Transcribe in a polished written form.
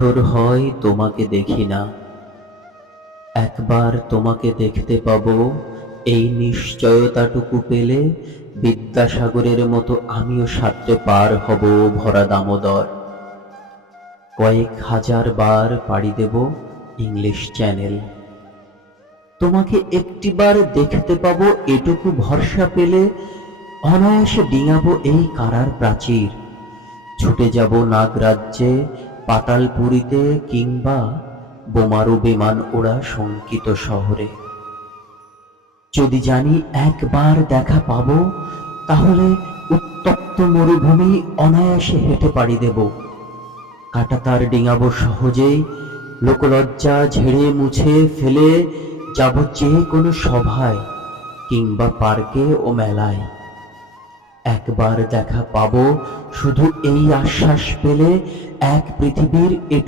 বছর হয় তোমাকে দেখি না, একবার তোমাকে দেখতে পাবো, এই নিশ্চয়তাটুকু পেলে বিদ্যাসাগরের মতো আমিও সাঁতরে পার হব ভরা দামোদর। কয়েক হাজার বার পাড়ি দেব ইংলিশ চ্যানেল। তোমাকে একটিবার দেখতে পাবো এটুকু ভরসা পেলে অনায়াসে ডিঙাবো এই কারার প্রাচীর। ছুটে যাব নাগরাজ্যে, পাতালপুরীতে, কিংবা বোমারু বিমান ওড়া শঙ্কিত শহরে। যদি জানি একবার দেখা পাবো, তাহলে উত্তপ্ত মরুভূমি অনায়াসে হেঁটে পাড়ি দেব। কাঁটাতার ডিঙাবো সহজেই, লোকলজ্জা ঝেড়ে মুছে ফেলে যাব যে কোনো সভায় কিংবা পার্কে ও মেলায়। একবার দেখা পাবো শুধু এই আশ্বাস পেলে, এক পৃথিবীর এটুকু